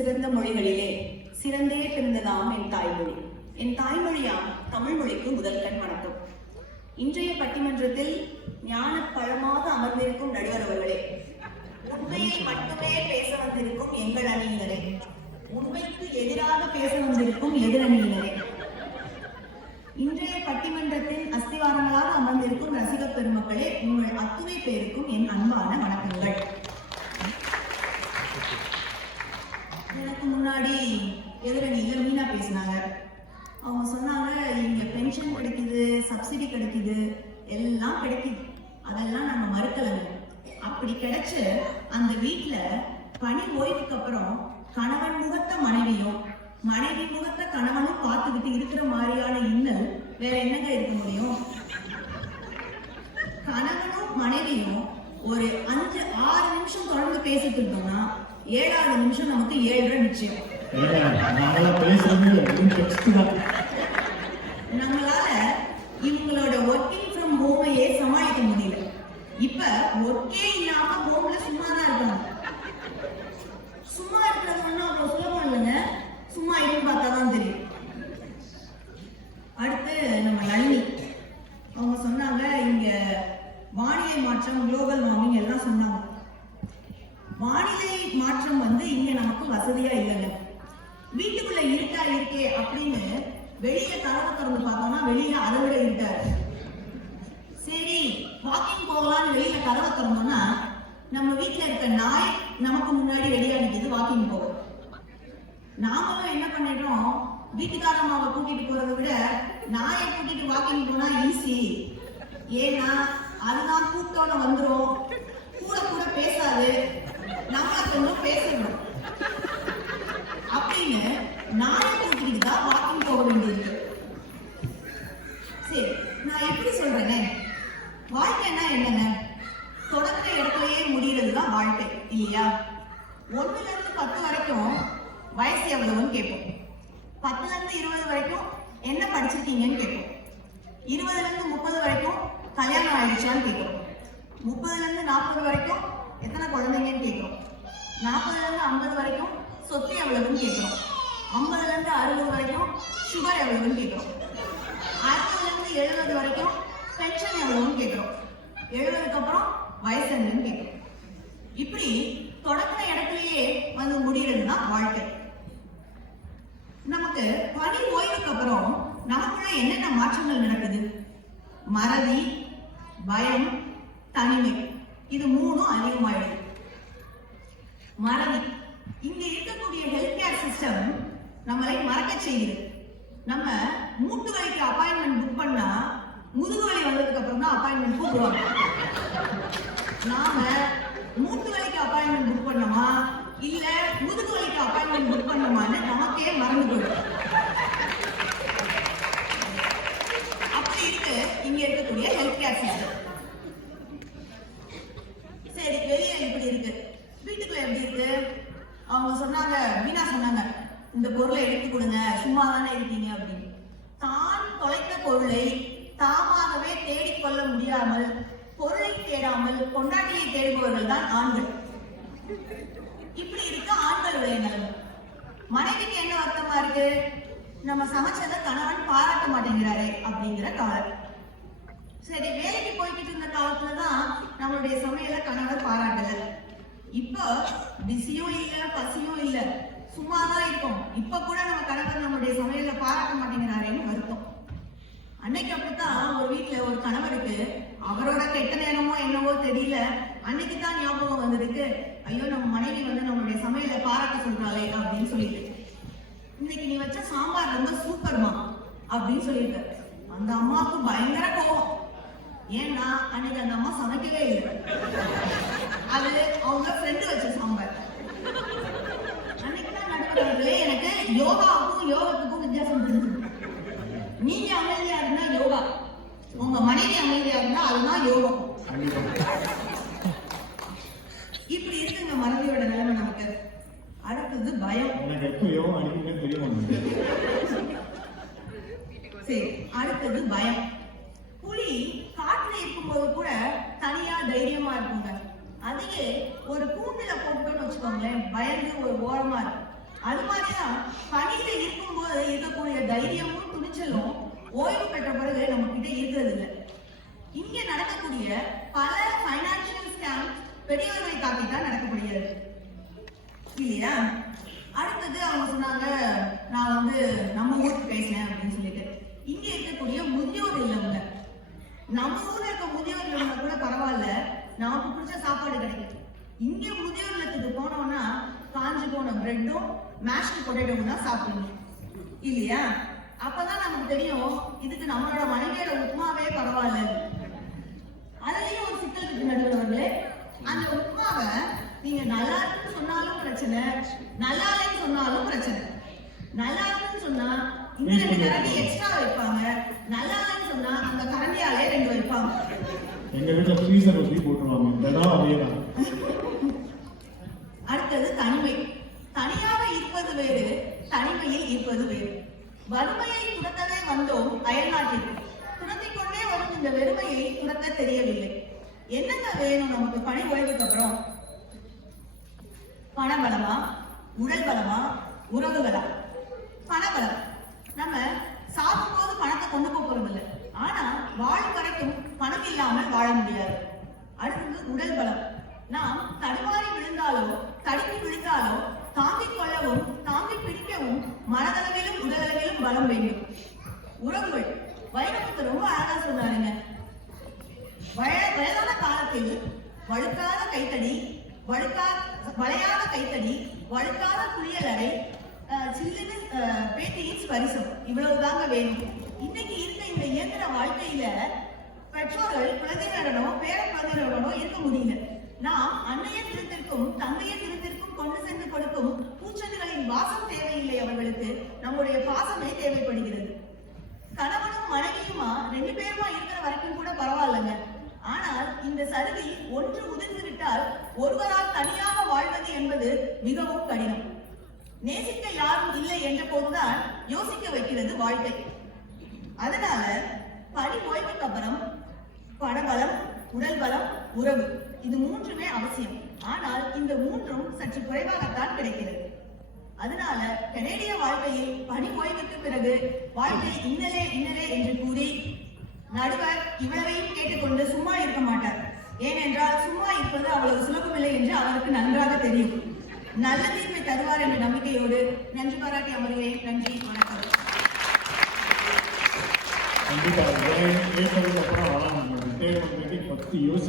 சிறந்த மொழிகளிலே சிறந்தே பிறந்ததாம் என் தாய்மொழி. என் தாய்மொழியாம் தமிழ் மொழிக்கு முதல் கண் வணக்கம். இன்றைய பட்டிமன்றத்தில் ஞான பழமாக அமர்ந்திருக்கும் நடுவர் அவர்களே உண்மையை மட்டுமே பேச வந்திருக்கும் எங்கள் அணியினரே உண்மைக்கு எதிராக பேச வந்திருக்கும் எதிரணியினரே இன்றைய பட்டிமன்றத்தின் அஸ்திவாரங்களாக அமர்ந்திருக்கும் ரசிக பெருமக்களே உங்கள் அத்துணை பேருக்கும் என் அன்பான வணக்கங்கள். எனக்கு முன்னாடி எதிரணியில மீனா பேசினாங்க. அவங்க சொன்னாங்க இங்கே பென்ஷன் கிடைக்குது சப்சிடி கிடைக்குது எல்லாம் கிடைக்குது. அதெல்லாம் நாங்க மறுக்கலைங்க. அப்படி கிடைச்ச அந்த வீட்டில் பணி ஓய்வுக்கு அப்புறம் கணவன் முகத்த மனைவியும் மனைவி முகத்த கணவனும் பார்த்துக்கிட்டு இருக்கிற மாதிரியான இன்னல் வேற என்னங்க இருக்க முடியும்? கணவனும் மனைவியும் ஒரு அஞ்சு ஆறு நிமிஷம் தொடர்ந்து பேசிட்டு இருந்தோம்னா ஏழாவது நிமிஷம் நமக்கு ஏழு நிச்சயம். பேசுறது வெறும் text தான். நம்மளால இவங்களோட ஒர்க்கிங் ஃப்ரம் ஹோமையே சமாளிக்க முடியல இப்ப ஒர்க்கே இல்லாம ஹோம்ல சும்மா தான் இருக்காங்க சும்மா இருக்கிறது ஒண்ணும் அவ்வளவு சுலபம் இல்லைங்க சும்மா இருந்து பார்த்தா தான் தெரியும் அடுத்து நம்ம நளினி அவங்க சொன்னாங்க இங்க வானிலை மாற்றம் குளோபல் வார்மிங் எல்லாம் சொன்னாங்க வானிலை மாற்றம் வந்து இங்க நமக்கு வசதியா இல்லைங்க வீட்டுக்குள்ள இருட்டா இருக்கே அப்படின்னு வெளியே கதவை திறந்து பார்த்தோம்னா வெளியில அறுவடை இருக்காரு சரி வாக்கிங் போகலாம்னு வெளியில கதவை திறந்தோம்னா நம்ம வீட்டில் இருக்க நாய் நமக்கு முன்னாடி ரெடியா நிக்குது வாக்கிங் போகும் நாமளும் என்ன பண்ணிடுறோம் வீட்டுக்காரம்மாவை கூட்டிட்டு போறதை விட நாயை கூட்டிட்டு வாக்கிங் போனா ஈஸி ஏன்னா அதுதான் கூட்டோட வந்துடும் கூட கூட பேசாது. நம்மள கொஞ்சம் பேசணும். அப்படின்னு நாயை கூட்டிட்டு தான் வாக்கிங் போக வேண்டியிருக்கு. சரி நான் எப்படி சொல்றேனே? வாழ்க்கைன்னா என்னங்க? தொடக்க இடத்துலயே முடியறது தான் வாழ்க்கை இல்லையா? ஒண்ணுல இருந்து பத்து வரைக்கும் வயசு எவ்வளவுன்னு கேட்போம். பத்துல இருந்து இருபது வரைக்கும் என்ன படிச்சிருக்கீங்கன்னு கேட்போம். இருபதுல இருந்து முப்பது வரைக்கும் கல்யாணம் ஆயிடுச்சான்னு கேட்குறோம். முப்பதுல இருந்து நாற்பது வரைக்கும் எத்தனை குழந்தைங்கன்னு கேட்குறோம். நாற்பதுல இருந்து ஐம்பது வரைக்கும் சொத்து எவ்வளவுன்னு கேட்குறோம். ஐம்பதுல இருந்து அறுபது வரைக்கும் சுகர் எவ்வளவுன்னு கேட்குறோம். அறுபதுல இருந்து எழுபது வரைக்கும் பென்ஷன் எவ்வளவுன்னு கேட்குறோம். எழுபதுக்கு அப்புறம் வயசு என்னன்னு கேட்கிறோம். இப்படி தொடங்கின இடத்துலயே வந்து முடியறது தான் வாழ்க்கை. நமக்கு பணி ஓய்வுக்கு அப்புறம் நமக்குள்ள என்னென்ன மாற்றங்கள் நடக்குது? மறதி பயம் தனிமை. இது மூணும் அதிகமாயிடுது. மறதி. இங்க இருக்கக்கூடிய ஹெல்த் கேர் சிஸ்டம் நம்மளை மறக்க செய்யுது. நம்ம மூட்டு வலிக்கு அப்பாயின்மெண்ட் புக் பண்ணா முதுகு வலி வந்ததுக்கு அப்புறம் தான் அப்பாயின்மெண்ட் கூப்பிடுவாங்க. நாம மூட்டு வலிக்கு அப்பாயின்மெண்ட் புக் பண்ணோமா? இல்ல முதுகு வலிக்கு அப்பாயின்மெண்ட் புக் பண்ணோமான்னு நமக்கே மறந்து போயிடும். அப்படி இருக்கு. இங்க இருக்கக்கூடிய ஹெல்த் கேர் சிஸ்டம் சரி வெளியே இப்படி இருக்கு. வீட்டுக்குள்ள எப்படி இருக்கு? அவங்க சொன்னாங்க மீனா சொன்னாங்க இந்த பொருளை எடுத்து கொடுங்க சும்மா தானே இருக்கீங்க அப்படின்னு. தான் தொலைத்த பொருளை தாமாகவே தேடிக்கொள்ள முடியாமல் பொருளை தேடாமல் கொண்டாட்டியை தேடுபவர்கள் தான் ஆண்கள். இப்படி இருக்கு ஆண்களுடைய நிலைமை. மனைவிக்கு என்ன வருத்தமா இருக்கு? நம்ம சமைச்சதை கணவன் பாராட்ட மாட்டேங்கிறாரே அப்படிங்கிற கவலை சரி வேலைக்கு போய்கிட்டு இருந்த காலத்துல தான் நம்மளுடைய சமையலை கணவர் பாராட்டல. இப்போ பிஸியும் இல்ல பசியும் இல்லை. சும்மா தான் இருக்கும். இப்ப கூட நம்ம கணவர் நம்மளுடைய சமையலை பாராட்ட மாட்டேங்கிறாரேன்னு வருத்தம். அன்னைக்கு அப்படித்தான் ஒரு வீட்டுல ஒரு கணவருக்கு அவரோட கெட்ட நேரமோ என்னவோ தெரியல. அன்னைக்கு தான் ஞாபகம் வந்திருக்கு ஐயோ நம்ம மனைவி வந்து நம்மளுடைய சமையலை பாராட்ட சொல்றாளே அப்படின்னு சொல்லிட்டு. இன்னைக்கு நீ வச்ச சாம்பார் ரொம்ப சூப்பர்மா அப்படின்னு சொல்லிட்டு. அந்த அம்மாவுக்கு பயங்கர கோவம். ஏன்னா அன்னைக்கு அந்த அம்மா சமைக்கவே இல்லை. அது அவங்க ஃப்ரெண்டு வச்ச சாம்பார் அன்னைக்கு தான் நடுவர்களே எனக்கு யோகாவுக்கும் யோகத்துக்கும் வித்தியாசம் தெரிஞ்சது நீங்க அமைதியா இருந்தா யோகா. உங்க மனைவி அமைதியா இருந்தா அதுதான் யோகம். இப்படி இருக்குங்க மனைவியோட நிலைமை நமக்கு. அடுத்தது பயம். சரி அடுத்தது பயம். புலி காட்டுல இருக்கும்போது கூட தனியா தைரியமா இருக்குங்க. அதுவே ஒரு கூண்டுல போட்டுன்னு வச்சுக்கோங்களேன் பயந்து ஒரு ஓரமா இருக்கும். அது மாதிரிதான் பணியில இருக்கும்போது இருக்கக்கூடிய தைரியமும் துணிச்சலும் ஓய்வு பெற்ற பிறகு நம்ம கிட்ட இருக்கிறது இல்லை இங்க நடக்கக்கூடிய பல பைனான்சியல் ஸ்கேம் பெரியவர்களை தாக்கி தான் நடக்கப்படுகிறது. இல்லையா? அடுத்தது அவங்க சொன்னாங்க நான் வந்து நம்ம ஊருக்கு பேசினேன் அப்படின்னு சொல்லிட்டு. இங்க இருக்கக்கூடிய முதியோர் இல்லவங்க நம்ம ஊர்ல இருக்க முதியோர் இல்லவங்க கூட பரவாயில்ல. நமக்கு பிடிச்ச சாப்பாடு கிடைக்கும். இங்க முதியோர் இல்லத்துக்கு போனோம்னா காஞ்சு போன பிரெட்டும் மேஷ்டு பொட்டேட்டோவும் தான் சாப்பிடணும். இல்லையா? அப்பதான் நமக்கு தெரியும் இதுக்கு நம்மளோட மனைவியோட உப்புமாவே பரவாயில்ல. அதுலயும் ஒரு சிக்கல் இருக்கு நடுவர்களே. அந்த உப்புமாவை நீங்க நல்லா இருக்குன்னு சொன்னாலும் பிரச்சனை நல்லா இல்லைன்னு சொன்னாலும் பிரச்சனை. நல்லா இருக்குன்னு சொன்னா இந்த ரெண்டு கரண்டி எக்ஸ்ட்ரா வைப்பாங்க. நல்லா இல்லைன்னு சொன்னா அந்த கரண்டியாலே ரெண்டு வைப்பாங்க. எங்க வீட்டுல ஃப்ரீசர் வச்சு போட்டுருவாங்க. இந்த அதே தான் அடுத்தது தனிமை. தனியாக இருப்பது வேறு தனிமையில் இருப்பது வேறு. வறுமையை துரத்தவே வந்தோம் அயல்நாட்டிற்கு துரத்திக் கொண்டே வரும் இந்த வெறுமையை துரத்த தெரியவில்லை. என்னங்க வேணும் நமக்கு? பணி ஓய்வுக்கு அப்புறம். பணபலமா உடல் பலமா? உறவுகளா பணபலம் நம்ம சாப்பிடும் போது பணத்தை கொண்டு போக போறதில்லை. ஆனா வாழும் வரைக்கும் பணம் இல்லாமல் வாழ முடியாது. அடுத்தது உடல் பலம். நாம் தடுமாறி விழுந்தாலோ தடுக்கி விழுந்தாலோ தாங்கிக் கொள்ளவும் தாங்கி பிடிக்கவும் மனதளவிலும் உடலளவிலும் பலம் வேண்டும். உறவுகள். வைரமுத்து ரொம்ப அழகா சொன்னாருங்க. வய- வயதான காலத்தில் வழுக்காத கைத்தடி வழுக்கா வளையாத கைத்தடி வழுக்காத குளியலறை சில்லுன்னு அஹ், பேட்டியின் ஸ்பரிசம். இவ்வளவுதாங்க வேணும். இன்னைக்கு இருக்க இந்த இயந்திர வாழ்க்கையில பெற்றோர்கள் குழந்தைகளிடனோ பேர குழந்தைகளிடனோ இருக்க முடியல. நாம் அன்னைய திருத்திற்கும் தந்தைய திருத்திற்கும் கொண்டு சென்று கொடுக்கும் பூச்செண்டுகளின் வாசம் தேவையில்லை அவர்களுக்கு. நம்முடைய பாசமே தேவைப்படுகிறது. கணவனும் மனைவியுமா ரெண்டு பேருமா இருக்கிற வரைக்கும் கூட பரவாயில்லைங்க. ஆனால் இந்த சருகில் ஒன்று உதிர்ந்து விட்டால் ஒருவரால் தனியாக வாழ்வது என்பது மிகவும் கடினம். நேசிக்க யாரும் இல்லை என்ற போதுதான் யோசிக்க வைக்கிறது வாழ்க்கை. அதனால பணி ஓய்வுக்கு அப்புறம் பணபலம் உடல் பலம் உறவு. இது மூன்றுமே அவசியம். ஆனால் இந்த மூன்றும் சற்று குறைவாகத்தான் கிடைக்கிறது. அதனால கனேடிய வாழ்க்கையில் பணி ஓய்வுக்கு பிறகு வாழ்க்கை இன்னலே இன்னலே என்று கூறி நடுவர் இவ்வளவையும் கேட்டுக்கொண்டு சும்மா இருக்க மாட்டார். ஏனென்றால் சும்மா இருப்பது அவ்வளவு சுலபமில்லை என்று அவருக்கு நன்றாக தெரியும். நல்ல தீர்வை தருவார் என்ற நம்பிக்கையோடு நன்றி பாராட்டி அமர்கிறேன். நன்றி வணக்கம். கண்டிப்பாக கேட்டதுக்கு அப்புறம் வரலாம் ரிட்டையர்மெண்ட் ஃபஸ்ட்டு யோசி